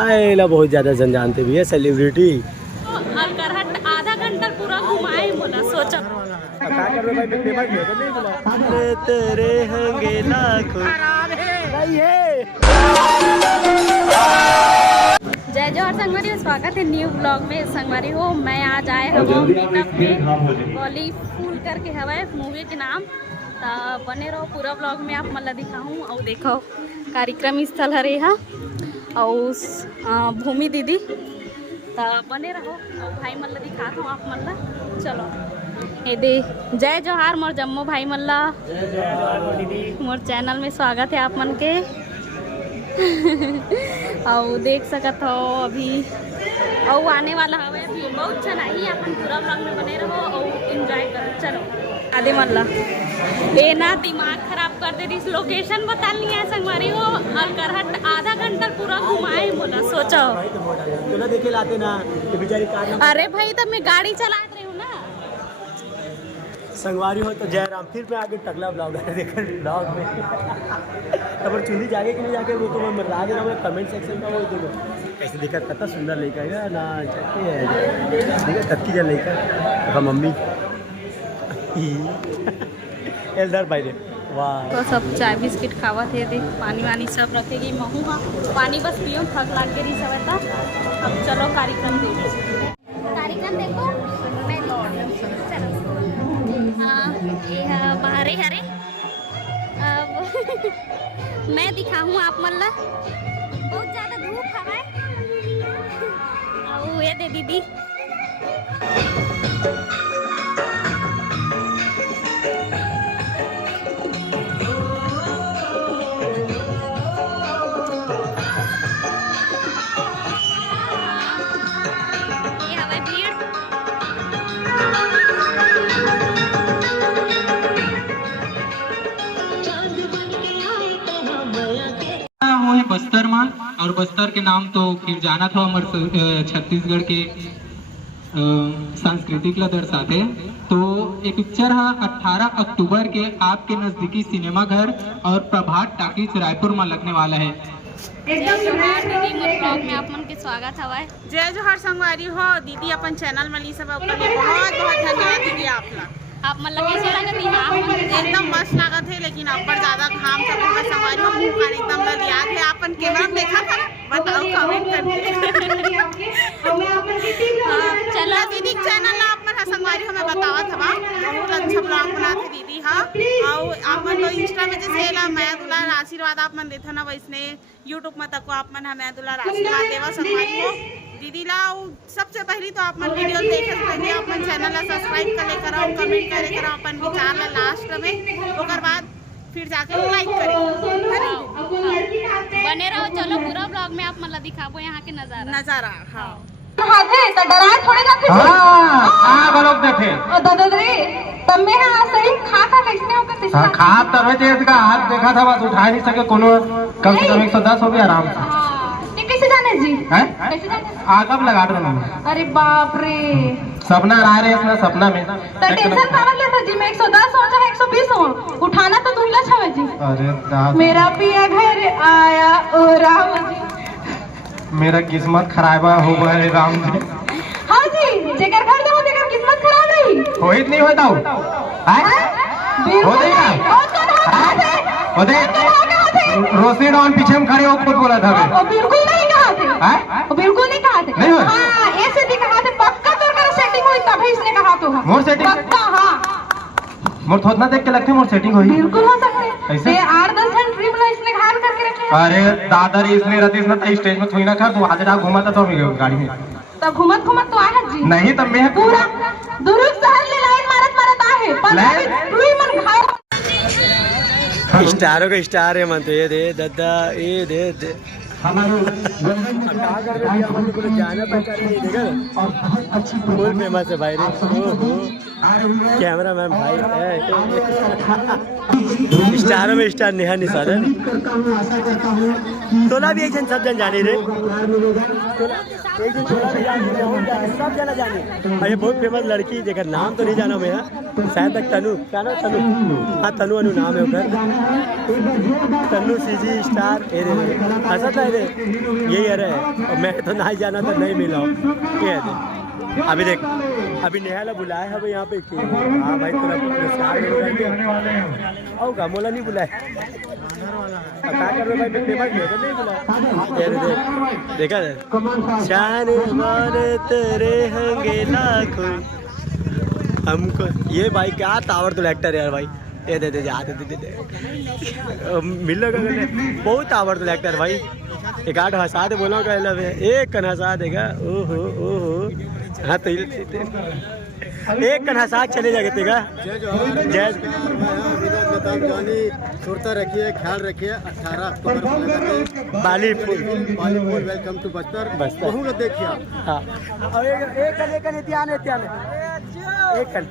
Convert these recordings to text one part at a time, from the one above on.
आए ला बहुत ज्यादा जन जानते भी है सेलिब्रिटी। आधा घंटा पूरा घुमाए बोला सोचा तेरे होंगे लाखों। जय जोहर संगवारी, स्वागत है न्यू ब्लॉग में। संगवारी हो मैं आज आए हूँ मीटअप में बॉली फूल करके हवा मूवी के नाम। तो बने रहो पूरा ब्लॉग में, आप मतलब दिखाऊँ। और देखो कार्यक्रम स्थल है यहाँ और भूमि दीदी। तो बने रहो और भाई मल्ला दिखा दूँ आप मल्ला। चलो ये दे जय जोहार मोर जम्मो भाई मल्ला, मोर चैनल में स्वागत है आप मन के। और देख सकत हो अभी और आने वाला हवे अभी बहुत अच्छा नहीं। अपन पूरा ब्लॉग में बने रहो और एंजॉय करो। चलो आदि मल्ला ये ना दिमाग खराब कर दे रही। लोकेशन बता ली है संगवारी हो और करहट आधा घंटा पूरा घुमाए बोला सोचो। तो देखे लाते ना कि बेचारी कार। अरे भाई तब मैं गाड़ी चला रही हूँ ना। संगवारी हो तो जयराम फिर मैं आगे टकला ब्लॉग देखकर ब्लॉग में तब चुनी जाके कि नहीं जाके वो तो मैं बता दे रहा हूँ कमेंट सेक्शन में। वो देखो कैसे दिखा कितना सुंदर लड़का है ना, देखा कत्ती जन लड़का तो मम्मी एल्डर भाई दे वाह। तो सब चाय बिस्किट खावा थे, देख पानी वानी सब रखेगी महू। हाँ पानी बस पियो, थक लाग के नहीं सब था। अब चलो कार्यक्रम देखो, कार्यक्रम देखो। मैं हाँ ये बाहरे हरे अब मैं दिखाऊँ आप मल्ला। बहुत ज़्यादा धूप हवा और ये दे दीदी बस्तर में। और बस्तर के नाम तो फिर जाना था हमारे छत्तीसगढ़ के सांस्कृतिक ला दर्शाते। तो एक पिक्चर है 18 अक्टूबर के आपके नजदीकी सिनेमा घर और प्रभात टाकीज रायपुर में लगने वाला है। जय जोहार दीदी, मोर ब्लॉग में आप मन के स्वागत हवा। जय जोहार संगवारी हो दीदी, अपन चैनल में ली सब बहुत बहुत धन्यवाद दीदी आप मतलब कैसे लगा थी? हाँ एकदम मस्त लागत है, लेकिन ऊपर ज्यादा घाम सब होगा संगवारी हो, मुंह कान एकदम याद है। अपन कैमरा में देखा था, बताओ कमेंट करके। चलो दीदी चैनल ला अपन संगवारी हो मैं बतावा था बहुत अच्छा ब्लॉग बनाते दीदी। हाँ और अपन तो इंस्टा में जैसे ला मैं दुलार आशीर्वाद आप मन देथा ना, वैसने यूट्यूब में तक आप मन हमें दुलार आशीर्वाद देवा संगवारी हो दीदी ला। सबसे पहली तो आप मन वीडियो देखे पहले अपन चैनल ला सब्सक्राइब कर ले करो, कमेंट करे करो अपन विचार ला लास्ट में, ओकर बाद फिर जाके लाइक करे बने रहो। चलो पूरा ब्लॉग में आप मतलब दिखाबो यहाँ के नजारा। हाँ हाथे त डरा थोड़े जाथे हां गलत देखे दादा रे तब में हां सही खाता कैसने होगा किसका खा तब तेज का हाथ देखा था, बस उठा नहीं सके कोनो। कम से कम 110 हो गया आराम से। ये कैसे जाने जी हैं कैसे जाने? आगम लगा रहा हूं। अरे बाप रे सपना रहा रहे अपना सपना में त टेंशन कावर लेता जी? मैं 110 हो चाहे 120 हो, उठाना तो तुमला छवे जी। अरे दादा मेरा पिया घर आया ओ राम जी। मेरा किस्मत खराब हो गया है राम जी। हां जी जेकर घर दे जेकर किस्मत खराब नहीं होइत नहीं होता हूं हैं हो देगा हो दे रोशनी डॉन पीछे में खड़े हो खुद बोला था वो बिल्कुल नहीं कहा थे हैं वो बिल्कुल नहीं कहा थे। नहीं हुआ? हां ऐसे भी कहा थे पक्का तोर का सेटिंग हुई तभी इसने कहा तो हां मोर सेटिंग पक्का। हां मोर थोतना देख के लगते मोर सेटिंग होई बिल्कुल हो सकते ऐसे? ये 8-10 घंटे ट्रिप ला इसने घाल करके रखे। अरे दादा रे इसने रतीश ना स्टेज में थोड़ी ना कर तू हाथ घुमा था तो गाड़ी में तब घुमत घुमत तो आया जी नहीं तब मैं पूरा दुरुस्त सहल ले लाइन मारत आए पर रुई मन घाव। स्टारों का स्टार है मन तो ये दे दादा ये दे जाना पहचान नहीं देखा फुल फेमस है भाई रे। कैमरा मैन भाई स्टारों में स्टार नेहा निसार है। तोला भी एक जन सब जन जाने रे, एक दिन तोला भी जाने, सब जना जाने। और ये बहुत फेमस लड़की जेकर नाम तो नहीं जाना मेरा, शायद तक तनु, क्या नाम तनु, हाँ तनु अनु नाम है उधर, तनु सीजी स्टार ये दे ऐसा था ये यही है। और मैं तो नहीं जाना तो नहीं मिला ये है। अभी देख अभी नेहाला बुलाया है भाई यहाँ पे कि हाँ भाई तेरा और मोला नहीं बुलाया क्या कर रहे भाई, मैं पेमेंट नहीं बुलाया। देखा जाने वाले तेरे होंगे लाखों हमको। ये भाई क्या टावर तो एक्टर यार भाई, ये दे दे जा दे मिल बहुत टावर तो एक्टर भाई। एक आठ हंसा दे बोला एक कन हंसा देगा ओहो ओहो। हाँ तो एक कन्हा साथ चले जाएगा तेगा। जय सुरता रखिए, ख्याल रखिए। 18 अक्टूबर बालीपुर वेलकम टू बस्तर बहुत देखिए। हाँ और एक कन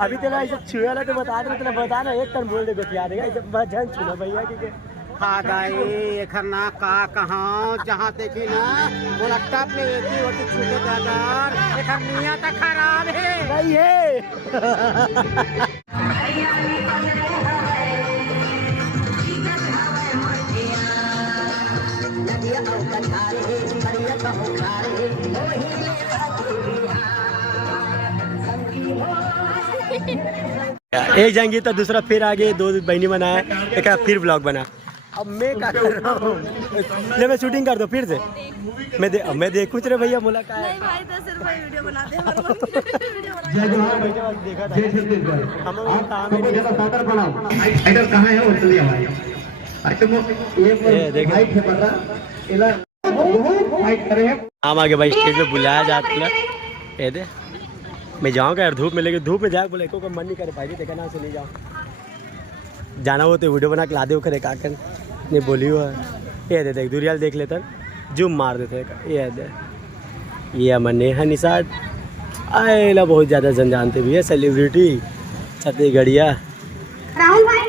अभी तेरा ऐसे छुआ तो बता दे, तेरा बता ना एक कन बोल दे बतिया देगा जन छुना भैया की ना का कहाँ जहाँ देखी ना बोला टप ले होती छूटे दादार नियत खराब है भाई है। एक जाएंगे तो दूसरा फिर आगे दो बहनी बनाया, एक फिर ब्लॉग बना। अब मैं क्या कर रहा हूँ, ले मैं शूटिंग कर दो फिर से। मैं देखूँ तेरे भैया बोला क्या है वीडियो बनाते हैं। देखा था हम आगे भाई स्टेज पे बुलाया जाता है। दे मैं जाऊँगा यार धूप में, लेकिन धूप में जाए बोले को मन नहीं करे भाई, देखा ना से नहीं जाऊँ जाना हो तो वीडियो बना के ला दे करे काकन नहीं बोली हुआ। ये दे देख दूरियाल देख लेते जूम मार देते ये दे ये अमन नेहा निसार आएला बहुत ज़्यादा जन जानते भी है सेलिब्रिटी छत्तीसगढ़िया। राहुल भाई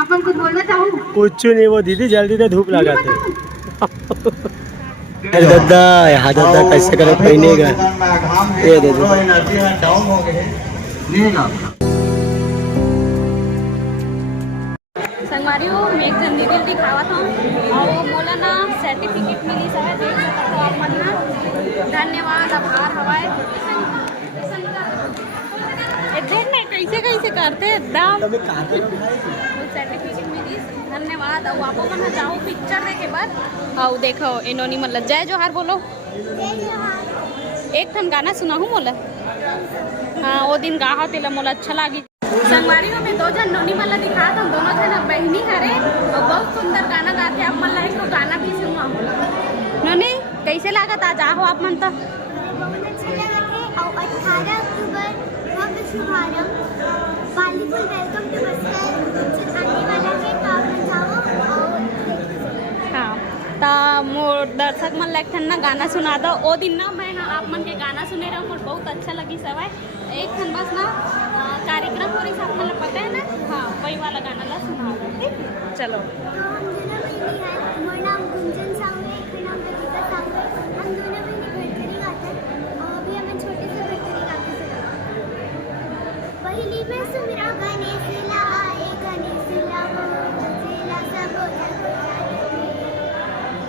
आप हम कुछ बोलना चाहूँ? कुछ नहीं, वो दीदी जल्दी से धूप लगाते दादा यहाँ दादा कैसे करे पहनेगा ये दे दे। संगवारी हो मैं एक जन दीदी दिखावा था और वो मोला ना सर्टिफिकेट मिली सब देख सकते हो आप मन ना। धन्यवाद आभार हवाए देख ना कैसे कैसे करते एकदम सर्टिफिकेट मिली धन्यवाद। और आप मन जाओ पिक्चर देखे बाद और देखो इन्होंने मतलब जय जोहार बोलो। एक ठन गाना सुना हूँ मोला, हाँ वो दिन गाहा तेला मोला अच्छा लगी। संगवारी में दो जन नोनी मला दिखा था, दोनों जन बहनी हरे और बहुत सुंदर गाना गाते। आप मन एक गाना भी सुना नोनी कैसे लागत आज आओ आप मन तो। बहुत अच्छा लगा थे। और 18 अक्टूबर भव्य शुभारंभ बालीपुर वेलकम टू बस्तर आने वाला है तो आप जाओ। हाँ तो मोर दर्शक मन लग ना गाना सुना दो। वो दिन ना मैं ना आप मन के गाना सुने रहा मोर बहुत अच्छा लगी सवाई। एक ठन बस ना कार्यक्रम और हिसाब से पता है ना, हाँ वही वाला गाना ला सुना दो ठीक। चलो मोर नाम गुंजन साहू है, मेरा नाम प्रतिका साहू है। हम दोनों बहनी भटकरी गाते हैं और अभी हमें छोटे से भटकरी गाते सुना। पहली में सुमिरा गणेश लाए गणेश लाओ जेला सब जग जाने।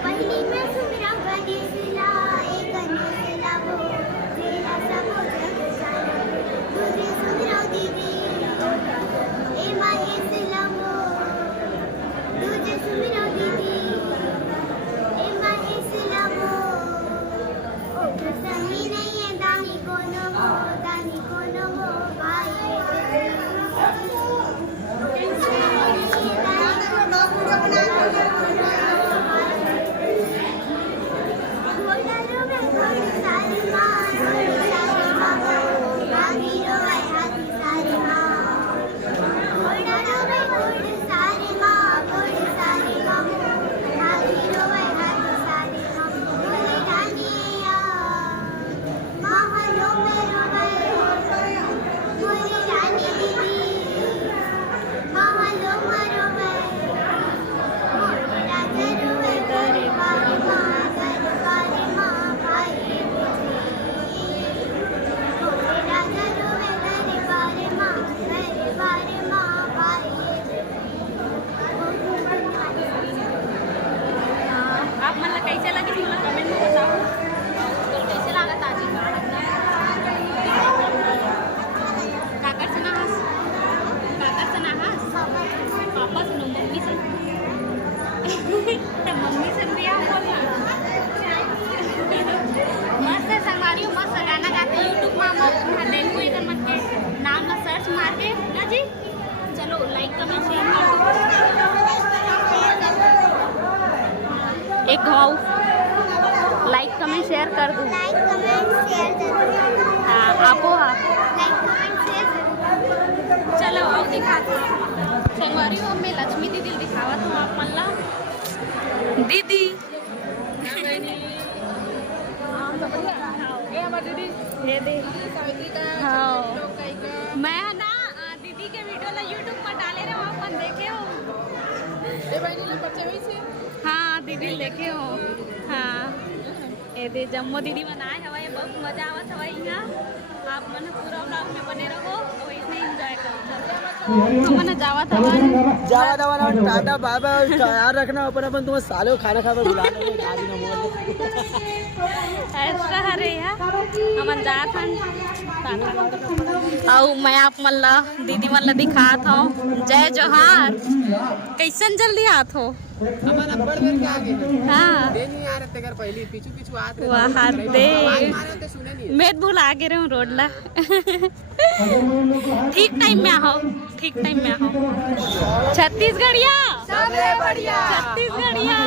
पहली में सुमिरा गणेश लाए गणेश लाओ जेला सब जग जाने। दूसरी सुमिरा दीदी ए माहेश लाओ दूजे सुमिरा दीदी डेंगू इधर मत के नाम ना सर्च मार के ना जी। चलो लाइक कमेंट शेयर कर दो। एक घाव लाइक कमेंट शेयर कर दूँ। लाइक कमेंट शेयर जरूर हाँ आपो हाँ लाइक कमेंट शेयर जरूर। चलो अब दिखाते संगवारी हो में लक्ष्मी दीदी दिखावा तो आप मल्ला दीदी ये दे हाँ मैं ना दीदी के वीडियो ला यूट्यूब पर डाले रहे हो अपन देखे हो हाँ दीदी देखे हो हाँ ये दे जम्मो दीदी बनाए हवा बहुत मजा आवत हवा यहाँ आप मन पूरा ब्लॉग में बने रहो और इसमें एंजॉय करो तो मन जावा तवा टाटा बाय बाय याद रखना अपन अपन तुम्हें सालों खाना खा कर बुला लेंगे गाड़ी ना मोड़ ऐसा हरे यार हमन जात हन और मैं आप मल्ला दीदी मल्ला दिखात हूँ जय जोहार कैसन जल्दी आत हो हमारा बड़ बेर के आगे हाँ दे नहीं आ रहे तेगर पहली पीछू पीछू आत रहे वहाँ दे मारे ते सुने नहीं मैं भूल आगे रहे हूँ रोड ला ठीक टाइम में आओ ठीक टाइम में आओ छत्तीसगढ़िया छत्तीसगढ़िया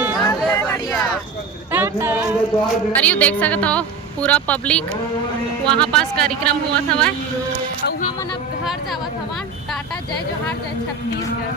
टाटा। अरे ये देख सकते हो पूरा पब्लिक वहाँ पास कार्यक्रम हुआ था और वहाँ मन अब घर जावा था टाटा जय जोहार जय छत्तीसगढ़।